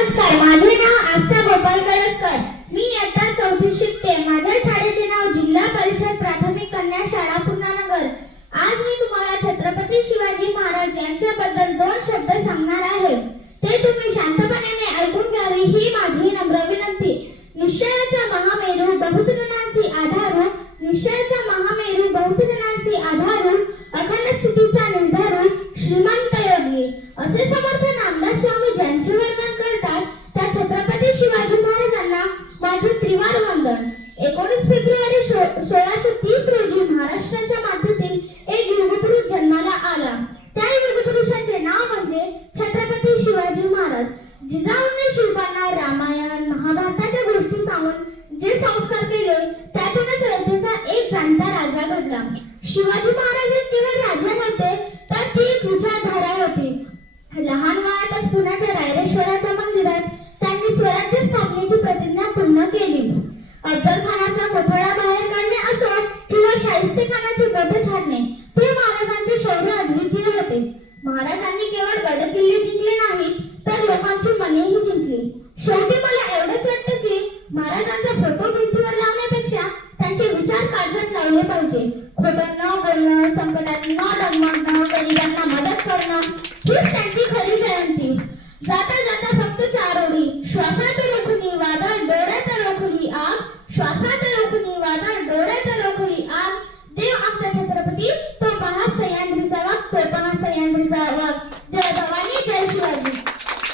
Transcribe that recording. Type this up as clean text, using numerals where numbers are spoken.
नमस्कार, माझे नाव आस्था गोपाल कळसकर. मी इयत्ता 4थीत शिकते. माझ्या शाळेचे नाव जिल्हा परिषद प्राथमिक कन्या शाळा पुन्हानगर. आज मी तुम्हाला छत्रपती शिवाजी महाराज यांच्याबद्दल 2 शब्द सांगणार आहे. ते तुम्ही शांतपणे ऐकून घ्यावे ही माझी नम्र विनंती. निश्चयाचा महामेरू बहुजनांसी आधारू, निश्चयाचा महामेरू बहुजनांसी आधारू, अखंड स्थितीचा निर्धारू, श्रीमंत योगी. असे समर्थ नामदास स्वामी ज्यांचे वर्णन करतात त्या छत्रपती शिवाजी महाराजांना माझे त्रिवार वंदन. 19 फेब्रुवारी 1630 रोजी महाराष्ट्राच्या मातीतील एक युगपुरुष जन्माला आला. त्या युगपुरुषाचे नाव म्हणजे छत्रपती शिवाजी महाराज. जिजाऊंनी शिवबांना रामायण महाभारताच्या गोष्टी सांगून जे संस्कार केले त्यातूनच रयतेचा एक जाणता राजा घडला. शिवाजी महाराज हे केवळ राजा नव्हते तर ती एक विचारधारा होती. लहान वयातच पुण्याच्या रायरेश्वराच्या मंदिरात त्यांनी स्वराज्य स्थापनेची प्रतिज्ञा पूर्ण केली. अफजल खानाचा कोथळा बाहेर काढणे असो किंवा शाहिस्तेखानाचे गड छाडणे, ते महाराजांचे शौर्य अद्वितीय होते. महाराजांनी केवळ गड किल्ले जिंकले नाहीत तर लोकांची मनेही जिंकली. शेवटी मला एवढंच वाटतं की महाराजांचा फोटो भिंतीवर लावण्यापेक्षा त्यांचे विचार काळजात लावले पाहिजे. खोटं न बोलणं, संकटात न डगमगणं,